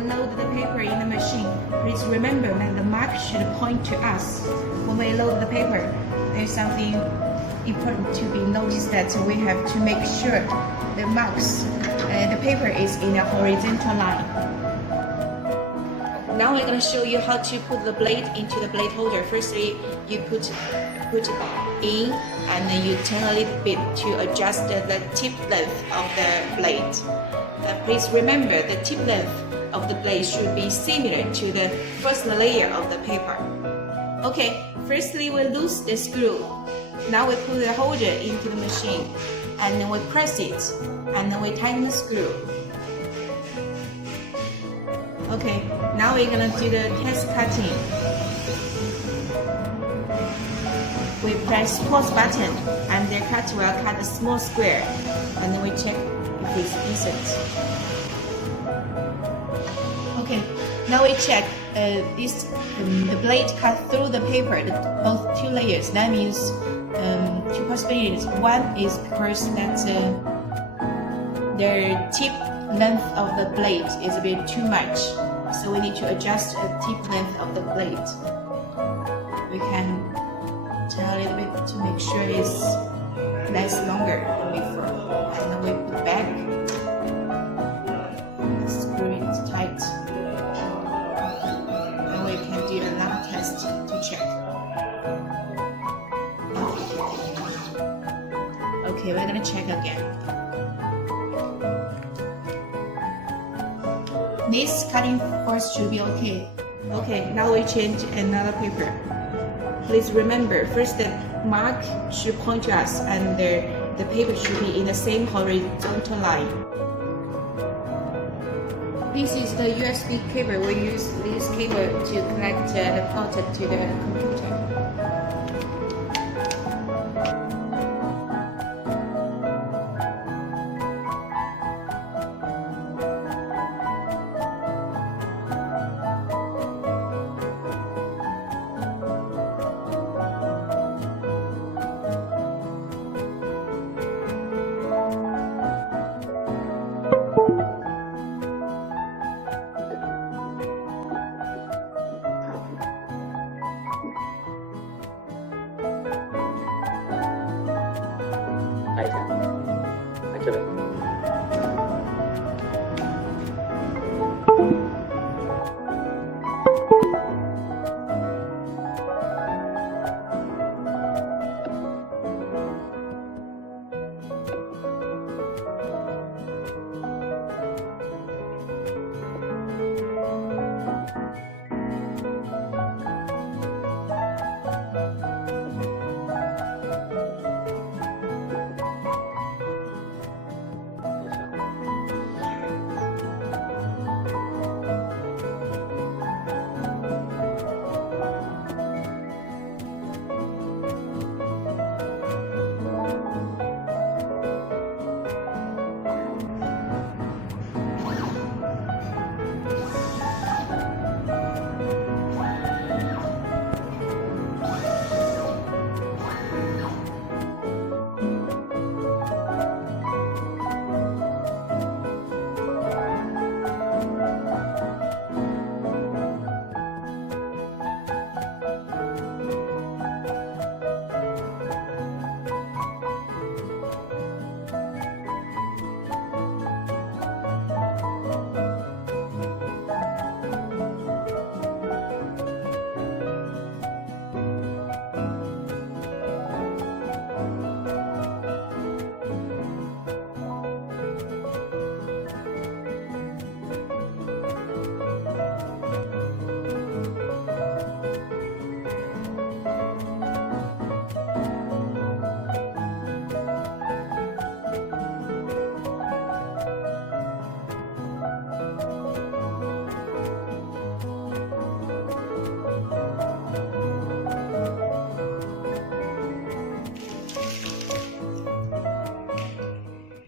load the paper in the machine, please remember that the mark should point to us. When we load the paper, there's something important to be noticed, that we have to make sure the marks, the paper is in a horizontal line. Now we're going to show you how to put the blade into the blade holder. Firstly, you put it in, and then you turn a little bit to adjust the tip length of the blade. Please remember the tip length of the blade should be similar to the first layer of the paper. Okay, firstly we loose the screw. Now we put the holder into the machine, and then we press it, and then we tighten the screw. Okay, now we're gonna do the test cutting. We press pause button, and the cut will cut a small square, and then we check if it's decent. Okay, now we check the blade cut through the paper, both two layers. That means two possibilities. One is because that the tip length of the blade is a bit too much, so we need to adjust the tip length of the blade. We can turn a little bit to make sure it's less longer than before, and then we put back, screw it tight, and we can do another test to check. Okay, we're gonna check again. This cutting force should be okay. Okay, now we change another paper. Please remember, first the mark should point to us, and the paper should be in the same horizontal line. This is the USB cable. We use this cable to connect the port to the computer.